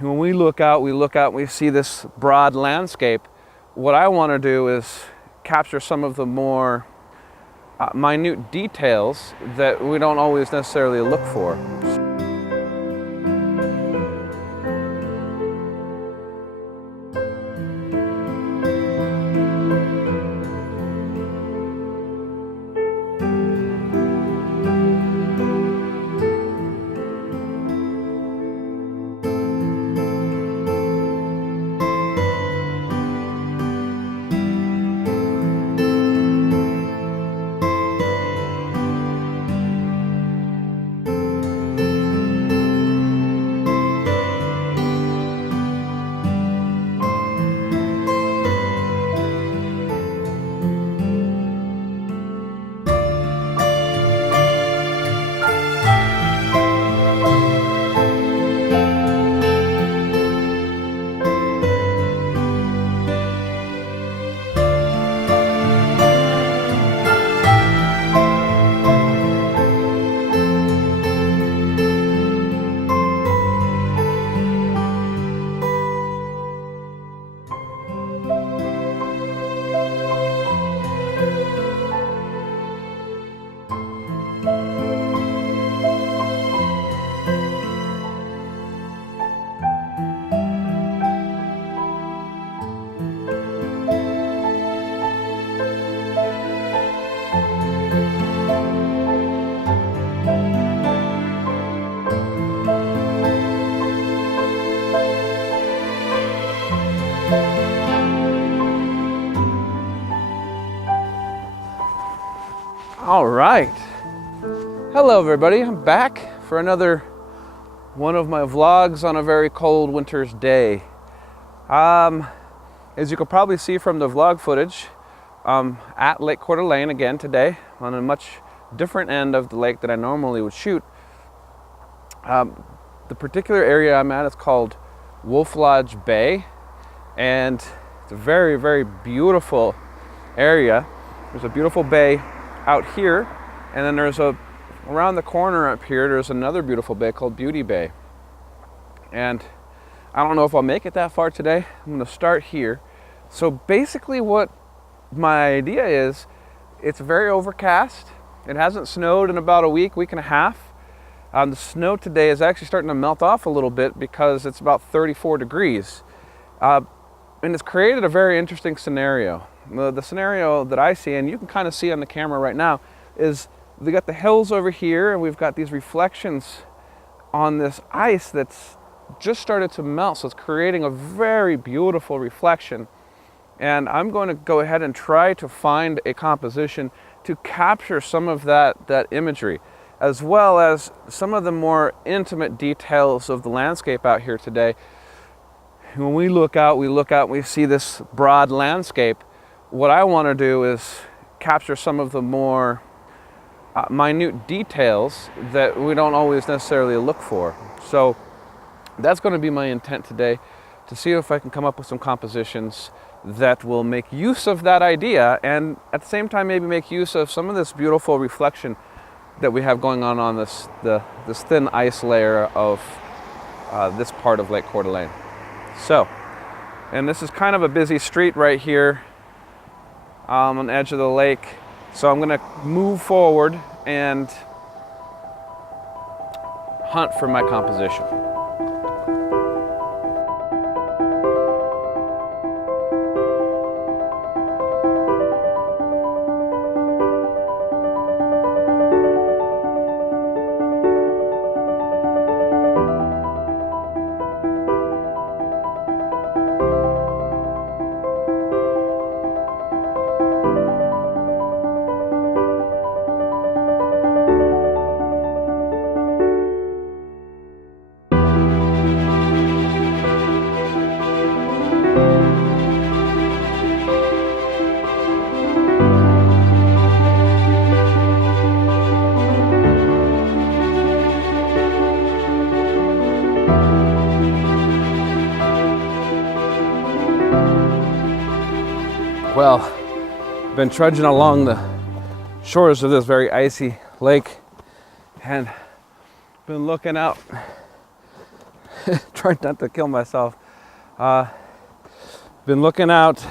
when we look out and we see this broad landscape. What I want to do is capture some of the more minute details that we don't always necessarily look for. All right, hello everybody, I'm back for another one of my vlogs on a very cold winter's day. As you can probably see from the vlog footage, at Lake Coeur again today, on a much different end of the lake than I normally would shoot. The particular area I'm at is called Wolf Lodge Bay, and it's a very, very beautiful area. There's a beautiful bay out here, and then there's around the corner up here, there's another beautiful bay called Beauty Bay. And I don't know if I'll make it that far today. I'm going to start here. So basically what my idea is, it's very overcast. It hasn't snowed in about a week and a half. The snow today is actually starting to melt off a little bit because it's about 34 degrees. And it's created a very interesting scenario. The scenario that I see, and you can kind of see on the camera right now, is we got the hills over here and we've got these reflections on this ice that's just started to melt. So it's creating a very beautiful reflection. And I'm going to go ahead and try to find a composition to capture some of that imagery, as well as some of the more intimate details of the landscape out here today. When we look out and we see this broad landscape. What I want to do is capture some of the more minute details that we don't always necessarily look for. So that's going to be my intent today, to see if I can come up with some compositions that will make use of that idea, and at the same time maybe make use of some of this beautiful reflection that we have going on this thin ice layer of this part of Lake Coeur. So, and this is kind of a busy street right here on the edge of the lake. So I'm going to move forward and hunt for my composition. Well, I've been trudging along the shores of this very icy lake and been looking out trying not to kill myself. Been looking out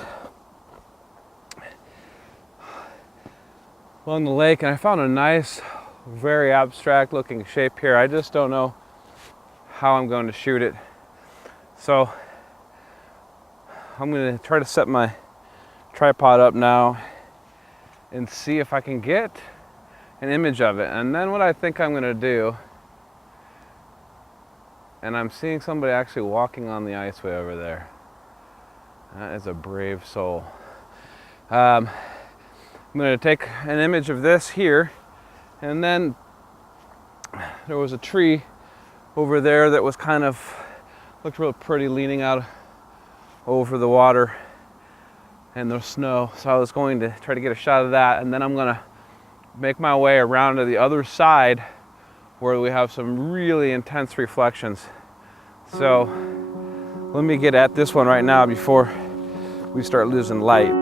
along the lake, and I found a nice, very abstract looking shape here. I just don't know how I'm going to shoot it. So I'm going to try to set my tripod up now and see if I can get an image of it. And then what I think I'm going to do, and I'm seeing somebody actually walking on the ice way over there. That is a brave soul. I'm going to take an image of this here, and then there was a tree over there that was kind of, looked real pretty, leaning out over the water and the snow. So I was going to try to get a shot of that, and then I'm going to make my way around to the other side where we have some really intense reflections. So let me get at this one right now before we start losing light.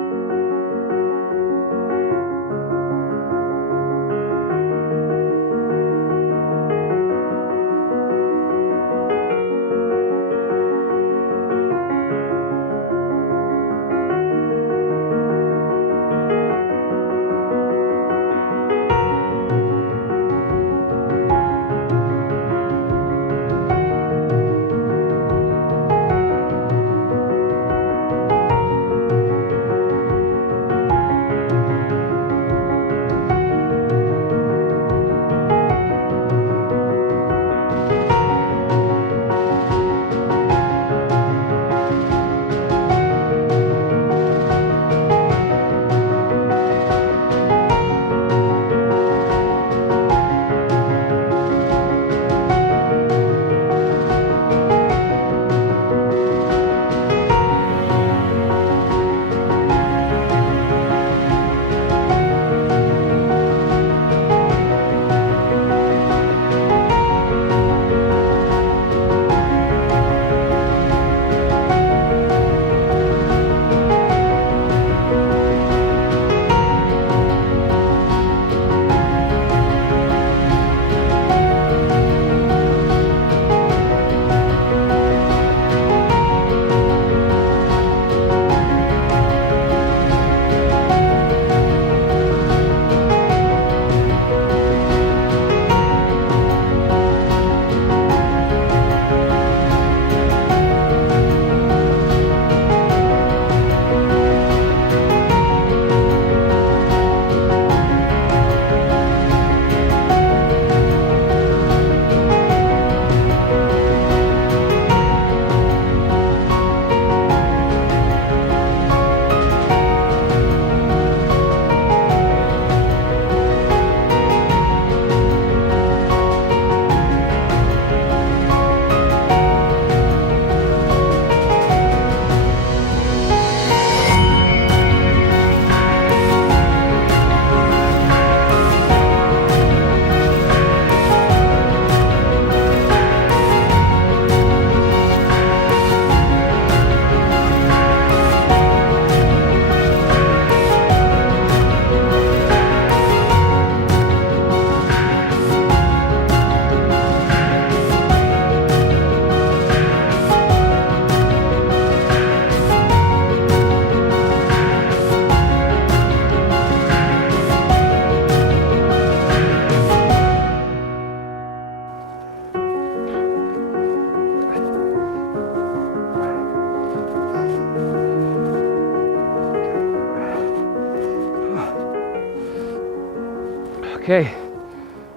Okay,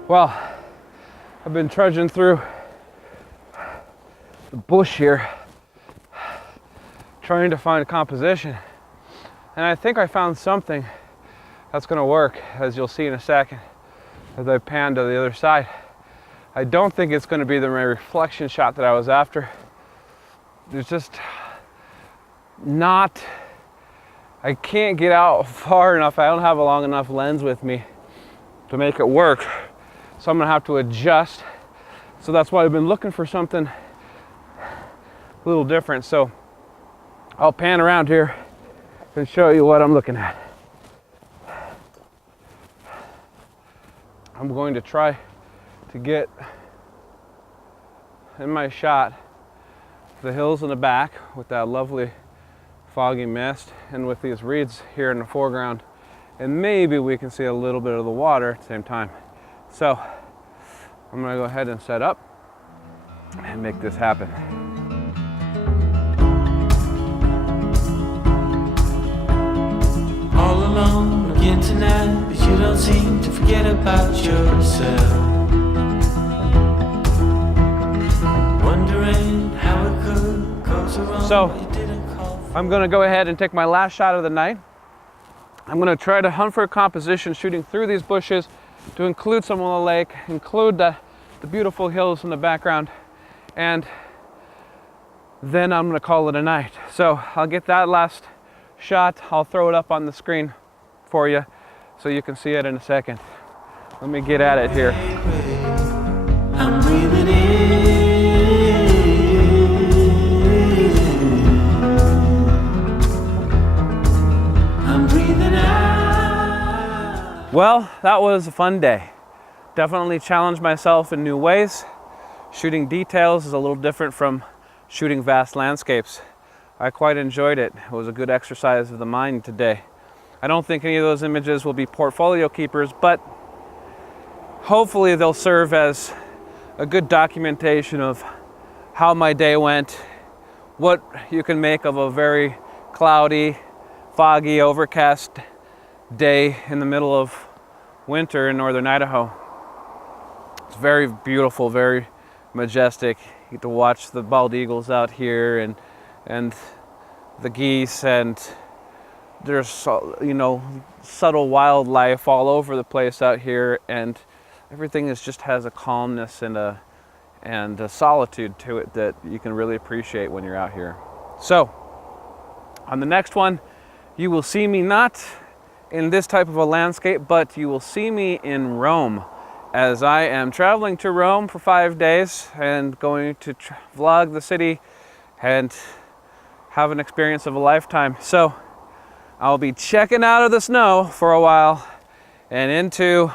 well, I've been trudging through the bush here, trying to find a composition, and I think I found something that's going to work, as you'll see in a second as I pan to the other side. I don't think it's going to be my reflection shot that I was after. There's just not, I can't get out far enough. I don't have a long enough lens with me to make it work, so I'm gonna have to adjust. So that's why I've been looking for something a little different. So I'll pan around here and show you what I'm looking at. I'm going to try to get in my shot the hills in the back with that lovely foggy mist, and with these reeds here in the foreground, and maybe we can see a little bit of the water at the same time. So I'm gonna go ahead and set up and make this happen. All alone again tonight, but you don't seem to forget about yourself. Wondering how it could go so wrong. So I'm gonna go ahead and take my last shot of the night. I'm gonna try to hunt for a composition shooting through these bushes to include some of the lake, include the beautiful hills in the background, and then I'm gonna call it a night. So I'll get that last shot, I'll throw it up on the screen for you so you can see it in a second. Let me get at it here. I'm breathing in. I'm breathing out. Well, that was a fun day. Definitely challenged myself in new ways. Shooting details is a little different from shooting vast landscapes. I quite enjoyed it. It was a good exercise of the mind today. I don't think any of those images will be portfolio keepers, but hopefully they'll serve as a good documentation of how my day went, what you can make of a very cloudy, foggy, overcast day in the middle of winter in northern Idaho. It's very beautiful, very majestic. You get to watch the bald eagles out here and the geese, and there's, you know, subtle wildlife all over the place out here, and everything just has a calmness and a solitude to it that you can really appreciate when you're out here. So on the next one, you will see me not in this type of a landscape, but you will see me in Rome, as I am traveling to Rome for 5 days and going to vlog the city and have an experience of a lifetime. So I'll be checking out of the snow for a while and into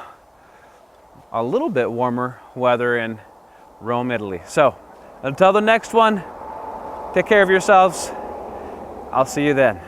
a little bit warmer weather in Rome, Italy. So until the next one, take care of yourselves. I'll see you then.